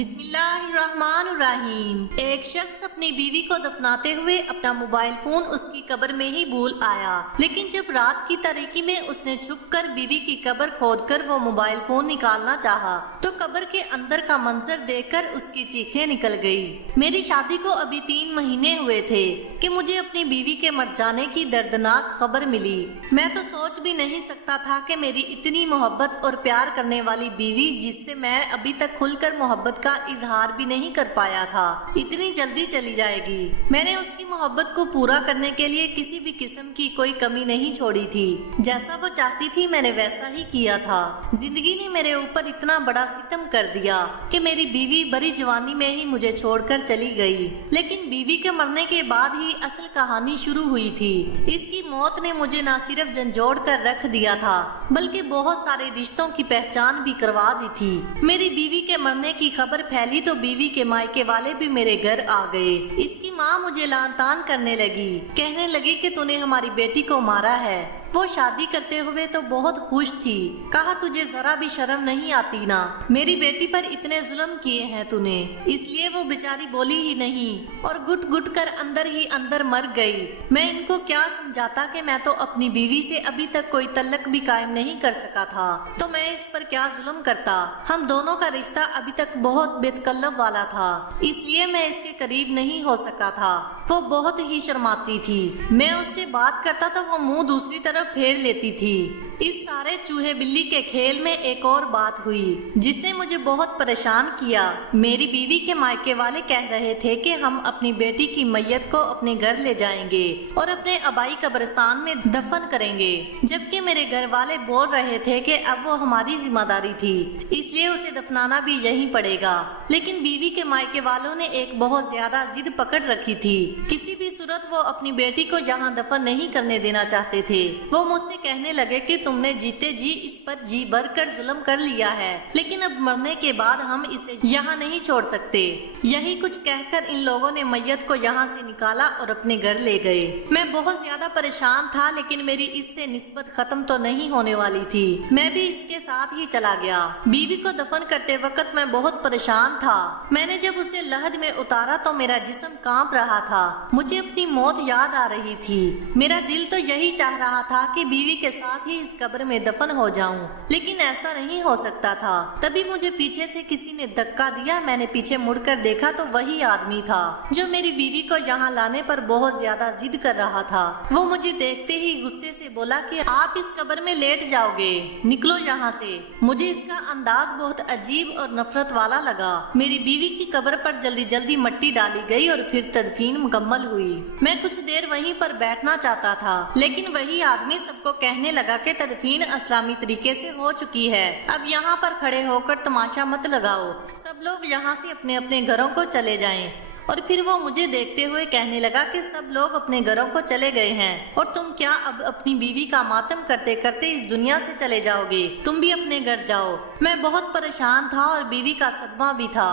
بسم اللہ الرحمن الرحیم۔ ایک شخص اپنی بیوی کو دفناتے ہوئے اپنا موبائل فون اس کی قبر میں ہی بھول آیا، لیکن جب رات کی تاریکی میں اس نے چھپ کر بیوی کی قبر کھود کر وہ موبائل فون نکالنا چاہا تو قبر کے اندر کا منظر دیکھ کر اس کی چیخیں نکل گئی۔ میری شادی کو ابھی 3 مہینے ہوئے تھے کہ مجھے اپنی بیوی کے مر جانے کی دردناک خبر ملی۔ میں تو سوچ بھی نہیں سکتا تھا کہ میری اتنی محبت اور پیار کرنے والی بیوی، جس سے میں ابھی تک کھل کر محبت کا اظہار بھی نہیں کر پایا تھا، اتنی جلدی چلی جائے گی۔ میں نے اس کی محبت کو پورا کرنے کے لیے کسی بھی قسم کی کوئی کمی نہیں چھوڑی تھی۔ جیسا وہ چاہتی تھی میں نے ویسا ہی کیا تھا۔ زندگی نے میرے اوپر اتنا بڑا ستم کر دیا کہ میری بیوی بڑی جوانی میں ہی مجھے چھوڑ کر چلی گئی، لیکن بیوی کے مرنے کے بعد ہی اصل کہانی شروع ہوئی تھی۔ اس کی موت نے مجھے نہ صرف جھنجھوڑ کر رکھ دیا تھا بلکہ بہت سارے رشتوں کی پہچان بھی کروا دی تھی۔ میری بیوی کے مرنے کی خبر پھیلی تو بیوی کے مائکے والے بھی میرے گھر آ گئے۔ اس کی ماں مجھے لعن طعن کرنے لگی، کہنے لگی کہ تو نے ہماری بیٹی کو مارا ہے۔ وہ شادی کرتے ہوئے تو بہت خوش تھی، کہا تجھے ذرا بھی شرم نہیں آتی نا، میری بیٹی پر اتنے ظلم کیے ہیں تو نے، اس لیے وہ بیچاری بولی ہی نہیں اور گھٹ گھٹ کر اندر ہی اندر مر گئی۔ میں ان کو کیا سمجھاتا کہ میں تو اپنی بیوی سے ابھی تک کوئی تعلق بھی قائم نہیں کر سکا تھا، تو میں اس پر کیا ظلم کرتا۔ ہم دونوں کا رشتہ ابھی تک بہت بےتکلف والا تھا، اس لیے میں اس کے قریب نہیں ہو سکا تھا۔ وہ بہت ہی شرماتی تھی، میں اس سے بات کرتا تو وہ منہ دوسری طرف پھیر لیتی تھی۔ اس سارے چوہے بلی کے کھیل میں ایک اور بات ہوئی جس نے مجھے بہت پریشان کیا۔ میری بیوی کے مائکے والے کہہ رہے تھے کہ ہم اپنی بیٹی کی میت کو اپنے گھر لے جائیں گے اور اپنے آبائی قبرستان میں دفن کریں گے، جبکہ میرے گھر والے بول رہے تھے کہ اب وہ ہماری ذمہ داری تھی، اس لیے اسے دفنانا بھی یہیں پڑے گا۔ لیکن بیوی کے مائکے والوں نے ایک بہت زیادہ ضد پکڑ رکھی تھی، کسی بھی صورت وہ اپنی بیٹی کو یہاں دفن نہیں کرنے دینا چاہتے تھے۔ وہ مجھ سے کہنے لگے کہ تم نے جیتے جی اس پر جی بھر کر ظلم کر لیا ہے، لیکن اب مرنے کے بعد ہم اسے یہاں نہیں چھوڑ سکتے۔ یہی کچھ کہہ کر ان لوگوں نے میت کو یہاں سے نکالا اور اپنے گھر لے گئے۔ میں بہت زیادہ پریشان تھا، لیکن میری اس سے نسبت ختم تو نہیں ہونے والی تھی، میں بھی اس کے ساتھ ہی چلا گیا۔ بیوی کو دفن کرتے وقت میں بہت پریشان تھا۔ میں نے جب اسے لحد میں اتارا تو میرا جسم کانپ رہا تھا، مجھے اپنی موت یاد آ رہی تھی۔ میرا دل تو یہی چاہ رہا تھا کہ بیوی کے ساتھ ہی اس قبر میں دفن ہو جاؤں، لیکن ایسا نہیں ہو سکتا تھا۔ تبھی مجھے پیچھے سے کسی نے دھکا دیا، میں نے پیچھے مڑ کر دیکھا تو وہی آدمی تھا جو میری بیوی کو یہاں لانے پر بہت زیادہ ضد کر رہا تھا۔ وہ مجھے دیکھتے ہی غصے سے بولا کہ آپ اس قبر میں لیٹ جاؤ گے، نکلو یہاں سے۔ مجھے اس کا انداز بہت عجیب اور نفرت والا لگا۔ میری بیوی کی قبر پر جلدی جلدی مٹی ڈالی گئی اور پھر تدفین مکمل ہوئی۔ میں کچھ دیر وہیں پر بیٹھنا چاہتا تھا، لیکن وہی آدمی سب کو کہنے لگا کہ تدفین اسلامی طریقے سے ہو چکی ہے، اب یہاں پر کھڑے ہو کر تماشا مت لگاؤ، سب لوگ یہاں سے اپنے اپنے گھروں کو چلے جائیں۔ اور پھر وہ مجھے دیکھتے ہوئے کہنے لگا کہ سب لوگ اپنے گھروں کو چلے گئے ہیں اور تم کیا اب اپنی بیوی کا ماتم کرتے کرتے اس دنیا سے چلے جاؤ گے، تم بھی اپنے گھر جاؤ۔ میں بہت پریشان تھا اور بیوی کا صدمہ بھی تھا،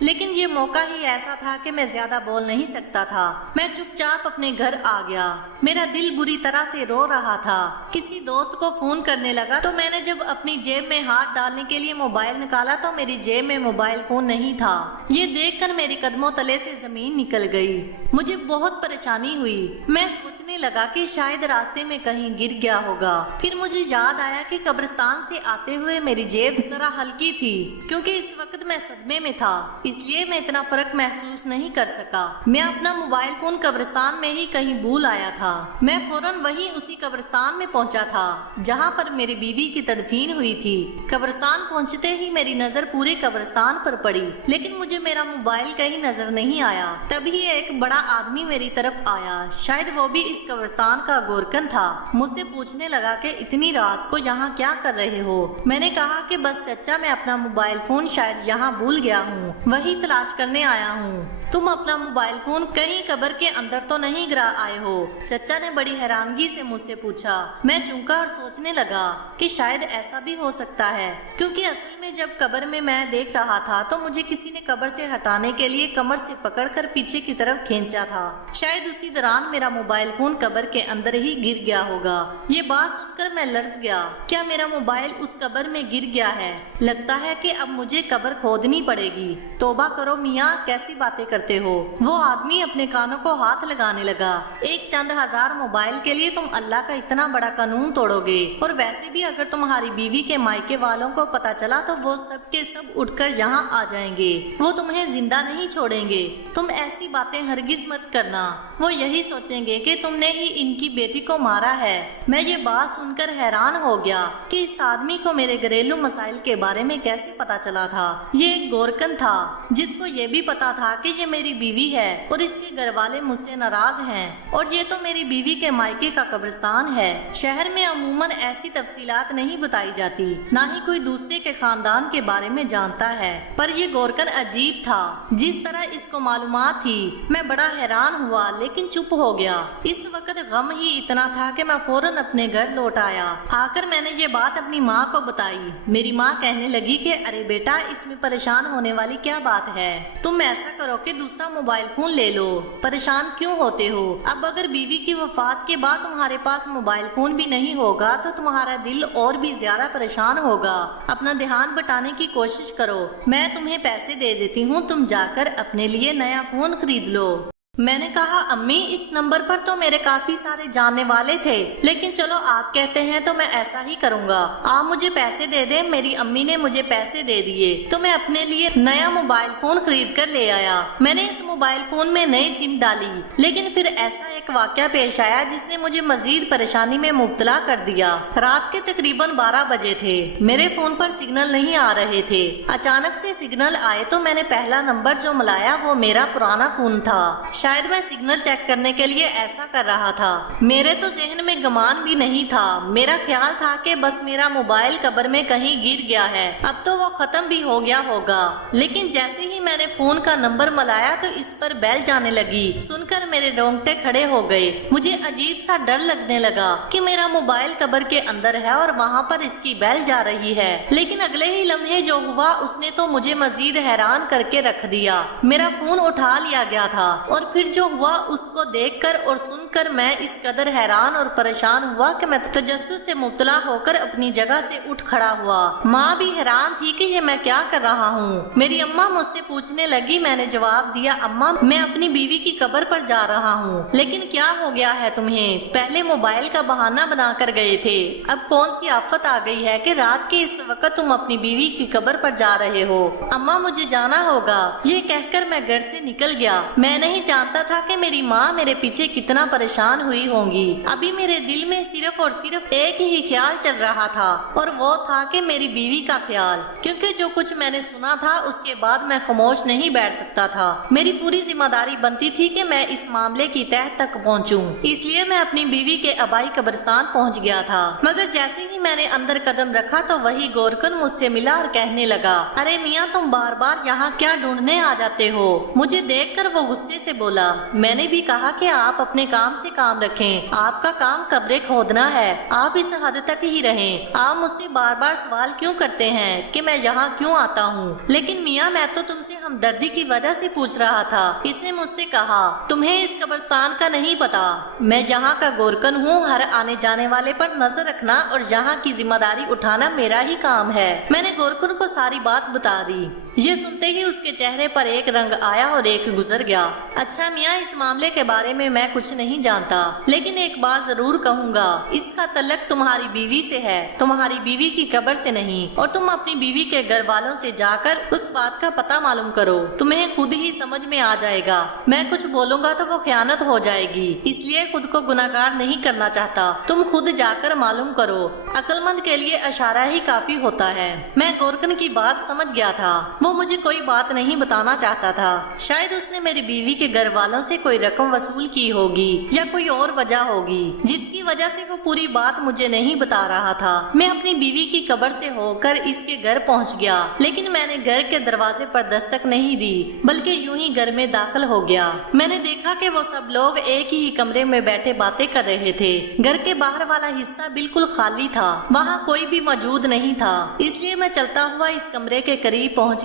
لیکن یہ موقع ہی ایسا تھا کہ میں زیادہ بول نہیں سکتا تھا۔ میں چپ چاپ اپنے گھر آ گیا، میرا دل بری طرح سے رو رہا تھا۔ کسی دوست کو فون کرنے لگا تو میں نے جب اپنی جیب میں ہاتھ ڈالنے کے لیے موبائل نکالا تو میری جیب میں موبائل فون نہیں تھا۔ یہ دیکھ کر میری قدموں تلے سے زمین نکل گئی، مجھے بہت پریشانی ہوئی۔ میں سوچنے لگا کہ شاید راستے میں کہیں گر گیا ہوگا۔ پھر مجھے یاد آیا کہ قبرستان سے آتے ہوئے میری جیب ذرا ہلکی تھی، کیونکہ اس وقت میں صدمے میں تھا، اس لیے میں اتنا فرق محسوس نہیں کر سکا۔ میں اپنا موبائل فون قبرستان میں ہی کہیں بھول آیا تھا۔ میں فوراً وہیں اسی قبرستان میں پہنچا تھا جہاں پر میری بیوی کی تدفین ہوئی تھی۔ قبرستان پہنچتے ہی میری نظر پورے قبرستان پر پڑی، لیکن مجھے میرا موبائل کہیں نظر نہیں آیا۔ تبھی ایک بڑا آدمی میری طرف آیا، شاید وہ بھی اس قبرستان کا گورکن تھا۔ مجھ سے پوچھنے لگا کہ اتنی رات کو یہاں کیا کر رہے ہو؟ میں نے کہا کہ بس چچا میں اپنا موبائل فون شاید یہاں بھول گیا ہوں، وہی تلاش کرنے آیا ہوں۔ تم اپنا موبائل فون کہیں قبر کے اندر تو نہیں گرا آئے ہو؟ چچا نے بڑی حیرانگی سے مجھ سے پوچھا۔ میں چونکا اور سوچنے لگا کہ شاید ایسا بھی ہو سکتا ہے، کیونکہ اصل میں جب قبر میں دیکھ رہا تھا تو مجھے کسی نے قبر سے ہٹانے کے لیے کمر سے پکڑ کر پیچھے کی طرف کھینچا تھا۔ شاید اسی دوران میرا موبائل فون قبر کے اندر ہی گر گیا ہوگا۔ یہ بات سن کر میں لرز گیا، کیا میرا موبائل اس قبر میں گر گیا ہے؟ لگتا ہے کہ اب مجھے قبر کھودنی پڑے گی۔ تو توبہ کرو میاں, کیسی باتیں کرتے ہو. وہ آدمی اپنے کانوں کو ہاتھ لگانے لگا. ایک چند ہزار موبائل کے لیے تم اللہ کا اتنا بڑا قانون توڑو گے, اور ویسے بھی اگر تمہاری بیوی کے مائکے والوں کو پتا چلا تو وہ سب کے سب اٹھ کر یہاں آ جائیں گے, وہ تمہیں زندہ نہیں چھوڑیں گے. تم ایسی باتیں ہرگز مت کرنا, وہ یہی سوچیں گے کہ تم نے ہی ان کی بیٹی کو مارا ہے. میں یہ بات سن کر حیران ہو گیا کہ اس آدمی کو میرے گھریلو مسائل کے بارے میں کیسے پتا چلا تھا. یہ ایک گورکن تھا جس کو یہ بھی پتا تھا کہ یہ میری بیوی ہے اور اس کے گھر والے مجھ سے ناراض ہیں, اور یہ تو میری بیوی کے مائکے کا قبرستان ہے. شہر میں عموماً ایسی تفصیلات نہیں بتائی جاتی, نہ ہی کوئی دوسرے کے خاندان کے بارے میں جانتا ہے, پر یہ گورکن عجیب تھا. جس طرح اس کو معلومات تھی میں بڑا حیران ہوا لیکن چپ ہو گیا. اس وقت غم ہی اتنا تھا کہ میں فوراً اپنے گھر لوٹ آیا. آ کر میں نے یہ بات اپنی ماں کو بتائی. میری ماں کہنے لگی کہ ارے بیٹا, اس میں پریشان ہونے والی کیا بات ہے, تم ایسا کرو کہ دوسرا موبائل فون لے لو, پریشان کیوں ہوتے ہو. اب اگر بیوی کی وفات کے بعد تمہارے پاس موبائل فون بھی نہیں ہوگا تو تمہارا دل اور بھی زیادہ پریشان ہوگا. اپنا دھیان بٹانے کی کوشش کرو, میں تمہیں پیسے دے دیتی ہوں, تم جا کر اپنے لیے نیا فون خرید لو. میں نے کہا امی, اس نمبر پر تو میرے کافی سارے جاننے والے تھے, لیکن چلو آپ کہتے ہیں تو میں ایسا ہی کروں گا. آپ مجھے پیسے دے دیں. میری امی نے مجھے پیسے دے دیے تو میں اپنے لیے نیا موبائل فون خرید کر لے آیا. میں نے اس موبائل فون میں نئی سم ڈالی, لیکن پھر ایسا ایک واقعہ پیش آیا جس نے مجھے مزید پریشانی میں مبتلا کر دیا. رات کے تقریباً 12 بجے تھے. میرے فون پر سگنل نہیں آ رہے تھے. اچانک سے سگنل آئے تو میں نے پہلا نمبر جو ملایا وہ میرا پرانا فون تھا. شاید میں سگنل چیک کرنے کے لیے ایسا کر رہا تھا. میرے تو ذہن میں گمان بھی نہیں تھا. میرا خیال تھا کہ بس میرا موبائل قبر میں کہیں گر گیا ہے, اب تو وہ ختم بھی ہو گیا ہوگا. لیکن جیسے ہی میں نے فون کا نمبر ملایا تو اس پر بیل جانے لگی. سن کر میرے رونگٹے کھڑے ہو گئے. مجھے عجیب سا ڈر لگنے لگا کہ میرا موبائل قبر کے اندر ہے اور وہاں پر اس کی بیل جا رہی ہے. لیکن اگلے ہی لمحے جو ہوا اس نے تو مجھے مزید حیران کر کے رکھ دیا. میرا فون اٹھا لیا گیا تھا, اور پھر جو ہوا اس کو دیکھ کر اور سن کر میں اس قدر حیران اور پریشان ہوا کہ میں تجسس سے مبتلا ہو کر اپنی جگہ سے اٹھ کھڑا ہوا. ماں بھی حیران تھی کہ یہ میں کیا کر رہا ہوں. میری اماں مجھ سے پوچھنے لگی. میں نے جواب دیا, اماں میں اپنی بیوی کی قبر پر جا رہا ہوں. لیکن کیا ہو گیا ہے تمہیں؟ پہلے موبائل کا بہانہ بنا کر گئے تھے, اب کون سی آفت آ گئی ہے کہ رات کے اس وقت تم اپنی بیوی کی قبر پر جا رہے ہو؟ اماں مجھے جانا ہوگا. یہ کہہ کر میں گھر سے نکل گیا. میں نہیں جانتا تھا کہ میری ماں میرے پیچھے کتنا پریشان ہوئی ہوں گی. ابھی میرے دل میں صرف اور صرف ایک ہی خیال چل رہا تھا, اور وہ تھا کہ میری بیوی کا خیال, کیونکہ جو کچھ میں نے سنا تھا اس کے بعد میں خاموش نہیں بیٹھ سکتا تھا. میری پوری ذمہ داری بنتی تھی کہ میں اس معاملے کی تہہ تک پہنچوں, اس لیے میں اپنی بیوی کے آبائی قبرستان پہنچ گیا تھا. مگر جیسے ہی میں نے اندر قدم رکھا تو وہی گورکن مجھ سے ملا اور کہنے لگا, ارے میاں تم بار بار یہاں کیا ڈھونڈنے آ جاتے ہو؟ مجھے دیکھ کر وہ غصے سے بولا. میں نے بھی کہا کہ آپ اپنے کام سے کام رکھیں, آپ کا کام قبریں کھودنا ہے, آپ اس حد تک ہی رہیں. آپ مجھ سے بار بار سوال کیوں کرتے ہیں کہ میں یہاں کیوں آتا ہوں؟ لیکن میاں میں تو تم سے ہمدردی کی وجہ سے پوچھ رہا تھا. اس نے مجھ سے کہا, تمہیں اس قبرستان کا نہیں پتا, میں یہاں کا گورکن ہوں. ہر آنے جانے والے پر نظر رکھنا اور یہاں کی ذمہ داری اٹھانا میرا ہی کام ہے. میں نے گورکن کو ساری بات بتا دی. یہ سنتے ہی اس کے چہرے پر ایک رنگ آیا اور ایک گزر گیا. اچھا میاں, اس معاملے کے بارے میں کچھ نہیں جانتا, لیکن ایک بات ضرور کہوں گا. اس کا تعلق تمہاری بیوی سے ہے, تمہاری بیوی کی قبر سے نہیں. اور تم اپنی بیوی کے گھر والوں سے جا کر اس بات کا پتہ معلوم کرو, تمہیں خود ہی سمجھ میں آ جائے گا. میں کچھ بولوں گا تو وہ خیانت ہو جائے گی, اس لیے خود کو گناہگار نہیں کرنا چاہتا. تم خود جا کر معلوم کرو. عقل مند کے لیے اشارہ ہی کافی ہوتا ہے. میں گورکن کی بات سمجھ گیا تھا. وہ مجھے کوئی بات نہیں بتانا چاہتا تھا. شاید اس نے میری بیوی کے گھر والوں سے کوئی رقم وصول کی ہوگی یا کوئی اور وجہ ہوگی جس کی وجہ سے وہ پوری بات مجھے نہیں بتا رہا تھا. میں اپنی بیوی کی قبر سے ہو کر اس کے گھر پہنچ گیا, لیکن میں نے گھر کے دروازے پر دستک نہیں دی بلکہ یوں ہی گھر میں داخل ہو گیا. میں نے دیکھا کہ وہ سب لوگ ایک ہی کمرے میں بیٹھے باتیں کر رہے تھے. گھر کے باہر والا حصہ بالکل خالی تھا, وہاں کوئی بھی موجود نہیں تھا. اس لیے میں چلتا ہوا اس کمرے کے قریب پہنچ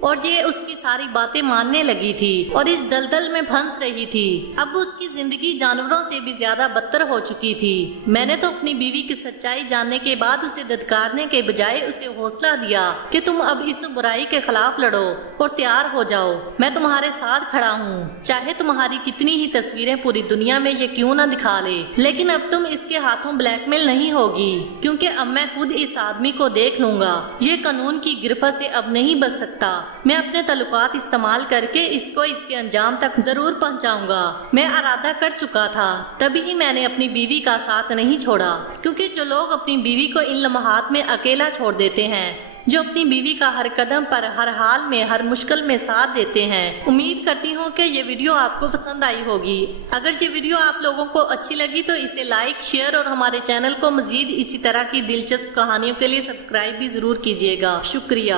اور یہ اس کی ساری باتیں ماننے لگی تھی اور اس دلدل میں پھنس رہی تھی۔ اب اس کی زندگی جانوروں سے بھی زیادہ بدتر ہو چکی تھی۔ میں نے تو اپنی بیوی کی سچائی جاننے کے بعد اسے دھتکارنے کے بجائے اسے حوصلہ دیا کہ تم اب اس برائی کے خلاف لڑو اور تیار ہو جاؤ۔ میں تمہارے ساتھ کھڑا ہوں، چاہے تمہاری کتنی ہی تصویریں پوری دنیا میں یہ کیوں نہ دکھا لے، لیکن اب تم اس کے ہاتھوں بلیک میل نہیں ہوگی، کیونکہ اب میں خود اس آدمی کو دیکھ لوں گا۔ یہ قانون کی گرفت سے اب نہیں بچ سکتا۔ میں اپنے تعلقات استعمال کر کے اس کو اس کے انجام تک ضرور پہنچاؤں گا۔ میں ارادہ کر چکا تھا، تبھی ہی میں نے اپنی بیوی کا ساتھ نہیں چھوڑا، کیونکہ جو لوگ اپنی بیوی کو ان لمحات میں اکیلا چھوڑ دیتے ہیں، جو اپنی بیوی کا ہر قدم پر، ہر حال میں، ہر مشکل میں ساتھ دیتے ہیں۔ امید کرتی ہوں کہ یہ ویڈیو آپ کو پسند آئی ہوگی۔ اگر یہ ویڈیو آپ لوگوں کو اچھی لگی تو اسے لائک، شیئر اور ہمارے چینل کو مزید اسی طرح کی دلچسپ کہانیوں کے لیے سبسکرائب بھی ضرور کیجیے گا۔ شکریہ۔